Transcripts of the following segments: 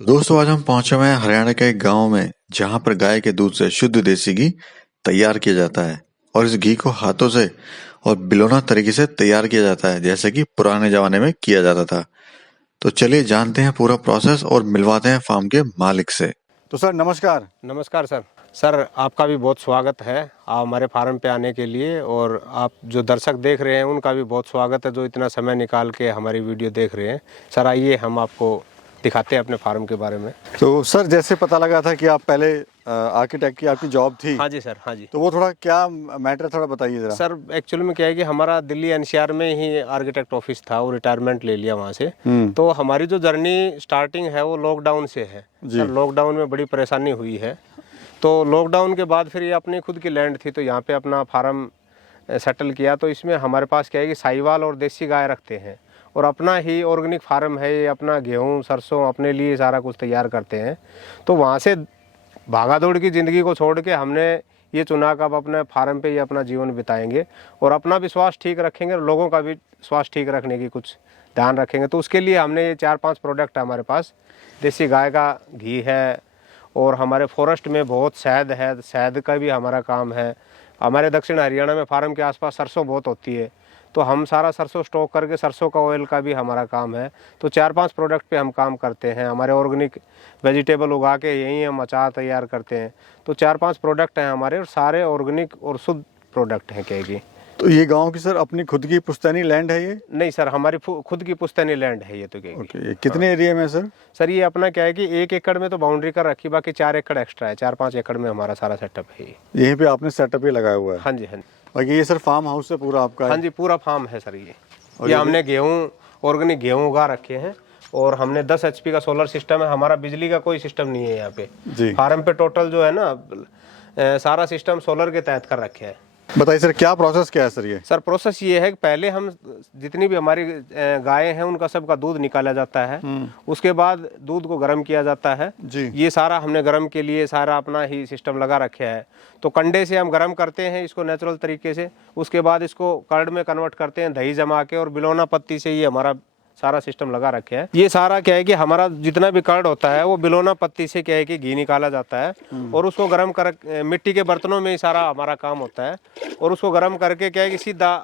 तो दोस्तों आज हम पहुंचे हुए हैं हरियाणा के एक गांव में, जहां पर गाय के दूध से शुद्ध देसी घी तैयार किया जाता है। और इस घी को हाथों से और बिलोना तरीके से तैयार किया जाता है, जैसे कि पुराने जमाने में किया जाता था। तो चलिए जानते हैं पूरा प्रोसेस और मिलवाते हैं फार्म के मालिक से। तो सर नमस्कार। नमस्कार सर। सर आपका भी बहुत स्वागत है आप हमारे फार्म पे आने के लिए, और आप जो दर्शक देख रहे हैं उनका भी बहुत स्वागत है जो इतना समय निकाल के हमारी वीडियो देख रहे हैं। सर आइए हम आपको दिखाते हैं अपने फार्म के बारे में। तो सर जैसे पता लगा था कि आप पहले आर्किटेक्ट की आपकी जॉब थी। हाँ जी सर, हाँ जी। तो वो थोड़ा क्या मैटर थोड़ा बताइए जरा। सर एक्चुअली में क्या है कि हमारा दिल्ली एनसीआर में ही आर्किटेक्ट ऑफिस था, वो रिटायरमेंट ले लिया वहाँ से। तो हमारी जो जर्नी स्टार्टिंग है वो लॉकडाउन से है। सर लॉकडाउन में बड़ी परेशानी हुई है, तो लॉकडाउन के बाद फिर ये अपनी खुद की लैंड थी तो यहाँ पे अपना फार्म सेटल किया। तो इसमें हमारे पास क्या है कि साहिवाल और देसी गाय रखते हैं, और अपना ही ऑर्गेनिक फार्म है ये। अपना गेहूँ सरसों अपने लिए सारा कुछ तैयार करते हैं। तो वहाँ से भागा दौड़ की ज़िंदगी को छोड़ के हमने ये चुना कि अब अपने फार्म पे ये अपना जीवन बिताएंगे और अपना भी स्वास्थ्य ठीक रखेंगे और लोगों का भी स्वास्थ्य ठीक रखने की कुछ ध्यान रखेंगे। तो उसके लिए हमने ये 4-5 प्रोडक्ट है हमारे पास। देसी गाय का घी है, और हमारे फॉरेस्ट में बहुत शहद है, शहद का भी हमारा काम है। हमारे दक्षिण हरियाणा में फार्म के आसपास सरसों बहुत होती है, तो हम सारा सरसों स्टॉक करके सरसों का ऑयल का भी हमारा काम है। तो 4-5 प्रोडक्ट पे हम काम करते हैं। हमारे ऑर्गेनिक वेजिटेबल उगा के यहीं हम अचार तैयार करते हैं। तो 4-5 प्रोडक्ट हैं हमारे, और सारे ऑर्गेनिक और शुद्ध प्रोडक्ट हैं क्या की। तो ये गांव की सर अपनी खुद की पुश्तैनी लैंड है ये? नहीं सर, हमारी खुद की पुश्तैनी लैंड है ये तो क्या। ओके, कितने एरिया में सर? सर ये अपना क्या है कि 1 एकड़ में तो बाउंड्री कर रखी, बाकी 4 एकड़ एक्स्ट्रा है। 4-5 एकड़ में हमारा सारा सेटअप है ये। यहीं पे आपने सेटअप ही लगाया हुआ है? हाँ जी, हाँ जी। बाकी ये सर फार्म हाउस है पूरा आपका? हाँ जी, पूरा फार्म है सर ये हमने गेहूँ ऑर्गेनिक गेहूँ उगा रखे हैं, और हमने 10 HP का सोलर सिस्टम है। हमारा बिजली का कोई सिस्टम नहीं है यहाँ पे। फार्म पे टोटल जो है ना सारा सिस्टम सोलर के तहत कर रखे हैं। बताइए सर क्या प्रोसेस क्या है सर ये? सर प्रोसेस ये है कि पहले हम जितनी भी हमारी गायें हैं उनका सबका दूध निकाला जाता है। उसके बाद दूध को गर्म किया जाता है जी। ये सारा हमने गर्म के लिए सारा अपना ही सिस्टम लगा रखा है। तो कंडे से हम गर्म करते हैं इसको नेचुरल तरीके से। उसके बाद इसको कर्ड में कन्वर्ट करते हैं दही जमा के, और बिलोना पत्ती से ये हमारा सारा सिस्टम लगा रखे है। ये सारा क्या है कि हमारा जितना भी कर्ड होता है वो बिलोना पत्ती से क्या है कि घी निकाला जाता है, और उसको गर्म कर मिट्टी के बर्तनों में ही सारा हमारा काम होता है, और उसको गर्म करके क्या है कि सीधा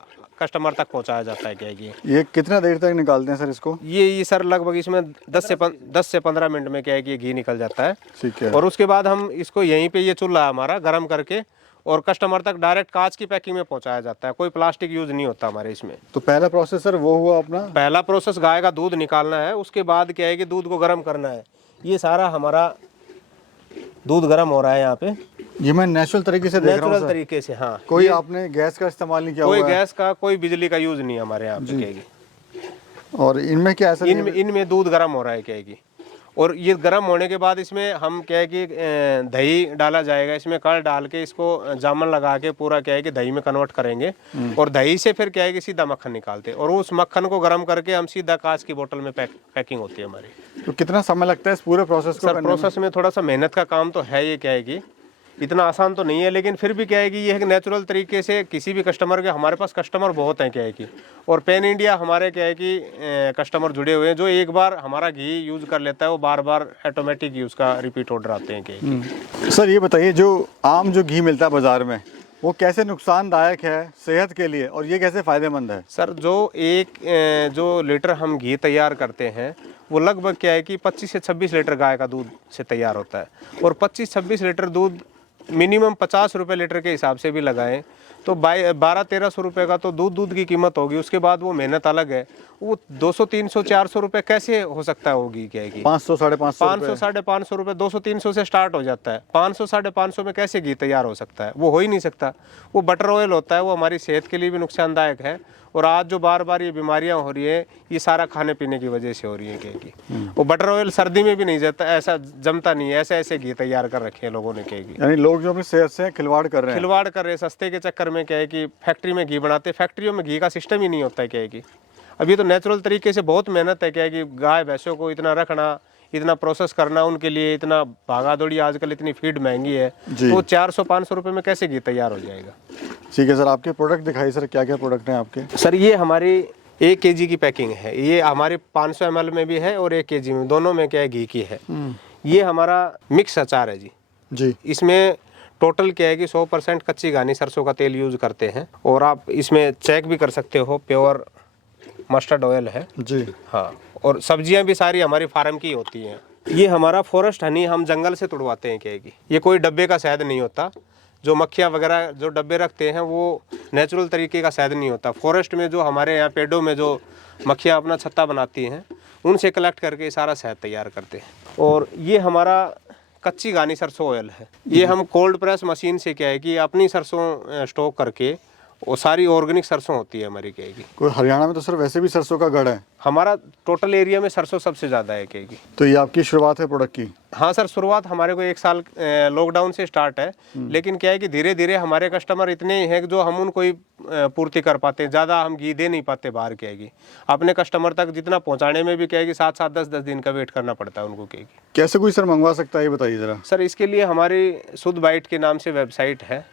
कस्टमर तक पहुंचाया जाता है। क्या है कि ये कितना देर तक निकालते हैं सर इसको? ये सर लगभग इसमें 10 से 15 मिनट में क्या है कि ये घी निकल जाता है। ठीक है। और उसके बाद हम इसको यहीं पे ये चूल्हा हमारा गर्म करके और कस्टमर तक डायरेक्ट कांच की पैकिंग में पहुंचाया जाता है। कोई प्लास्टिक यूज नहीं होता हमारे इसमें। तो पहला प्रोसेस सर वो हुआ अपना? पहला प्रोसेस गाय का दूध निकालना है, उसके बाद क्या है कि दूध को गर्म करना है। ये सारा हमारा दूध गर्म हो रहा है यहाँ पे। ये मैं नेचुरल तरीके से देख रहा हूँ नेचुरल तरीके से। हाँ, कोई आपने गैस का इस्तेमाल नहीं किया? कोई गैस का कोई बिजली का यूज नहीं हमारे यहाँ पे। क्या और इनमें क्या है सर? इनमें दूध गर्म हो रहा है क्या है, और ये गर्म होने के बाद इसमें हम क्या है कि दही डाला जाएगा। इसमें कर्ड डाल के इसको जामन लगा के पूरा क्या है कि दही में कन्वर्ट करेंगे, और दही से फिर क्या है कि सीधा मक्खन निकालते हैं, और उस मक्खन को गर्म करके हम सीधा कांच की बोतल में पैकिंग होती है हमारी। तो कितना समय लगता है इस पूरे प्रोसेस को? सर प्रोसेस में थोड़ा सा मेहनत का काम तो है। ये क्या है कि इतना आसान तो नहीं है, लेकिन फिर भी क्या है कि ये है नेचुरल तरीके से किसी भी कस्टमर के, हमारे पास कस्टमर बहुत हैं क्या है कि, और पैन इंडिया हमारे क्या है कि कस्टमर जुड़े हुए हैं। जो एक बार हमारा घी यूज कर लेता है वो बार बार ऑटोमेटिक ही उसका रिपीट ऑर्डर आते हैं क्या। सर ये बताइए जो आम जो घी मिलता है बाजार में वो कैसे नुकसानदायक है सेहत के लिए, और ये कैसे फायदेमंद है? सर जो लीटर हम घी तैयार करते हैं वो लगभग क्या है कि 25 से 26 लीटर गाय का दूध से तैयार होता है, और 25-26 लीटर दूध मिनिमम 50 रुपये लीटर के हिसाब से भी लगाएं तो 1200-1300 रुपये का तो दूध की कीमत होगी। उसके बाद वो मेहनत अलग है। वो 200-300-400 रुपये कैसे हो सकता होगी क्या है? 500-550 रुपये 200-300 से स्टार्ट हो जाता है। 500-550 में कैसे घी तैयार हो सकता है? वो हो ही नहीं सकता। वो बटर ऑयल होता है, वो हमारी सेहत के लिए भी नुकसानदायक है। और आज जो बार बार ये बीमारियां हो रही है ये सारा खाने पीने की वजह से हो रही है क्या की। वो बटर ऑयल सर्दी में भी नहीं जाता, ऐसा जमता नहीं है। ऐसे घी तैयार कर रखे हैं लोगों ने क्या की। यानी लोग जो अपनी सेहत से खिलवाड़ कर रहे हैं सस्ते के चक्कर में। क्या है कि फैक्ट्री में घी बनाते, फैक्ट्रियों में घी का सिस्टम ही नहीं होता है क्या है कि। अभी तो नेचुरल तरीके से बहुत मेहनत है क्या है कि गाय भैंसों को इतना रखना, इतना प्रोसेस करना, उनके लिए इतना भागा दौड़ी, आजकल इतनी फीड महंगी है, तो 400-500 रुपये में कैसे घी तैयार हो जाएगा? ठीक है सर, आपके प्रोडक्ट दिखाइए सर, क्या क्या प्रोडक्ट हैं आपके? सर ये हमारी 1 kg की पैकिंग है। ये हमारे 500 ml में भी है और 1 kg में, दोनों में क्या है घी की है। ये हमारा मिक्स अचार है जी। इसमें टोटल क्या है कि 100% कच्ची घानी सरसों का तेल यूज करते हैं और आप इसमें चेक भी कर सकते हो, प्योर मस्टर्ड ऑयल है जी। हाँ, और सब्जियां भी सारी हमारी फार्म की होती हैं। ये हमारा फॉरेस्ट हनी हम जंगल से तुड़वाते हैं, क्या है कि ये कोई डब्बे का शहद नहीं होता। जो मक्खियाँ वगैरह जो डब्बे रखते हैं वो नेचुरल तरीके का शहद नहीं होता। फॉरेस्ट में जो हमारे यहाँ पेड़ों में जो मक्खियाँ अपना छत्ता बनाती हैं, उनसे कलेक्ट करके सारा शहद तैयार करते हैं। और ये हमारा कच्ची घानी सरसों ऑयल है। ये हम कोल्ड प्रेस मशीन से क्या है कि अपनी सरसों स्टॉक करके, वो सारी ऑर्गेनिक सरसों होती है हमारी कहेगी। कोई हरियाणा में तो सर वैसे भी सरसों का गढ़ है। हमारा टोटल एरिया में सरसों सबसे ज़्यादा है कहेगी। तो ये आपकी शुरुआत है प्रोडक्ट की? हाँ सर, शुरुआत हमारे को 1 साल लॉकडाउन से स्टार्ट है, लेकिन क्या है कि धीरे धीरे हमारे कस्टमर इतने हैं कि जो हम उनको ही पूर्ति कर पाते हैं। ज़्यादा हम घी दे नहीं पाते बाहर कहेगी। अपने कस्टमर तक जितना पहुँचाने में भी कहेगी 7-7 10-10 दिन का वेट करना पड़ता है उनको कहेगी। कैसे कोई सर मंगवा सकता है ये बताइए ज़रा। सर इसके लिए हमारी शुद्ध बाइट के नाम से वेबसाइट है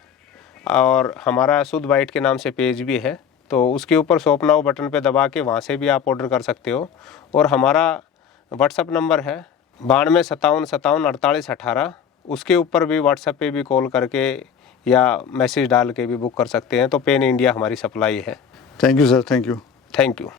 और हमारा शुद्ध बाइट के नाम से पेज भी है, तो उसके ऊपर शॉप नाउ बटन पे दबा के वहाँ से भी आप ऑर्डर कर सकते हो। और हमारा व्हाट्सअप नंबर है 92 57 57 48 18। उसके ऊपर भी व्हाट्सएप पे भी कॉल करके या मैसेज डाल के भी बुक कर सकते हैं। तो पेन इंडिया हमारी सप्लाई है। Thank you sir, thank you. Thank you.